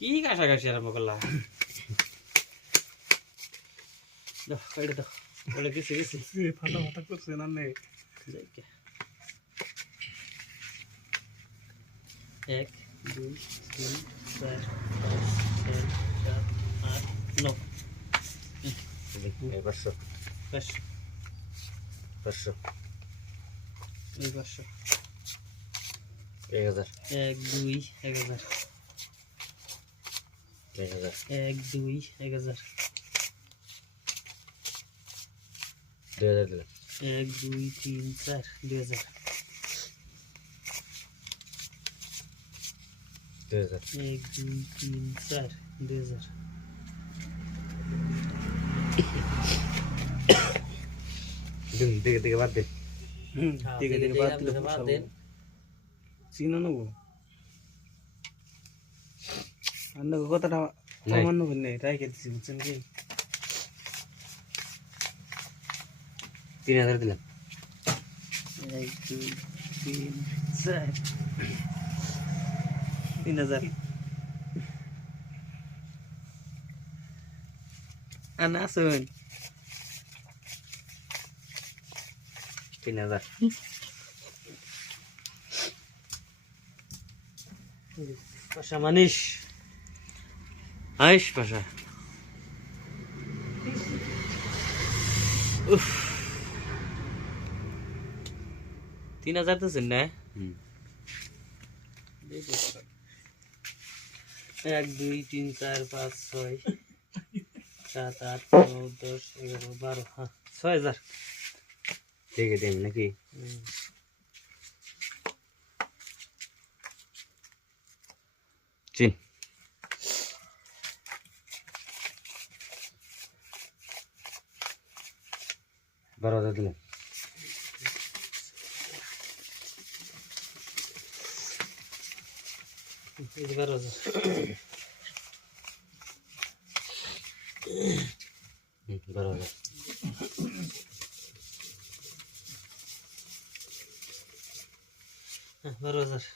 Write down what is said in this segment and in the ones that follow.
কি কাছাকাছি আরম্ভ করলাম বলে কিছু কিছু ফাটা ফাটা করছে না নে এক দুই তিন চার পাঁচ ছয় সাত আট নয় পাঁচশো পাঁচশো পাঁচশো এই পাঁচশো 1000 এক দুই 1000 1000 এক দুই 1000 2000 দিলাম এক দুই তিন চার 2000 2000 এক দুই তিন চার 2000 দিকে বাদ দে দিকে দিকে বাদ দিলে বাদ দেন চিনো নেবো আপনাকে কতটা সামান্য নেই রাইখে দিচ্ছি বুঝছেন কি 3000 দিলাম এক দুই তিন চার 3000 আনা শুন 3000 পাশা মানিস আইস পাশা উফ 3000 তো শুন না এক দুই তিন চার পাঁচ ছয় সাত আট 9 10 11 12 হ্যাঁ 6000 দিকে দেন নাকি চিন 12000 দিলাম এই 12000 12,000 12,000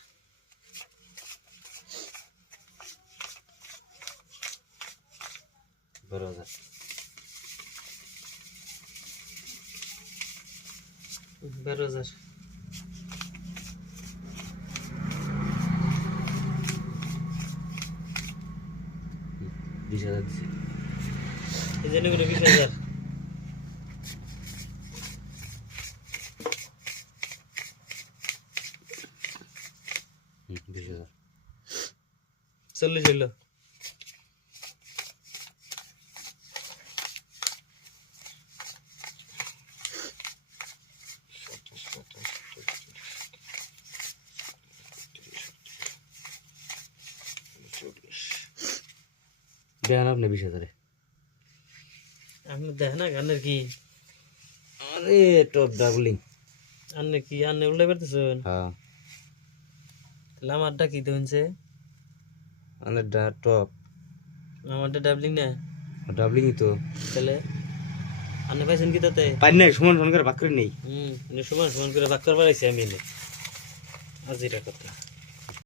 12,000 12,000 20,000 দিছি এই জন্য করে 20,000 20,000 40 হলো দেন আপনি 20,000 আপনি দেখেন না গানের কি আরে টপ ডাবলিং আন্নে কি আন্নে উল্লে করতেছেন হ্যাঁ তাহলে আমারটা কি হচ্ছে মানে টপ আমারটা ডাবলিং না ডাবলিং তো তাহলে আন্নে পাইছেন কি তাতে পাই না সমান সমান করে ভাগ করে নেই সমান সমান করে ভাগ করবার আইছি আমি আজিরা কথা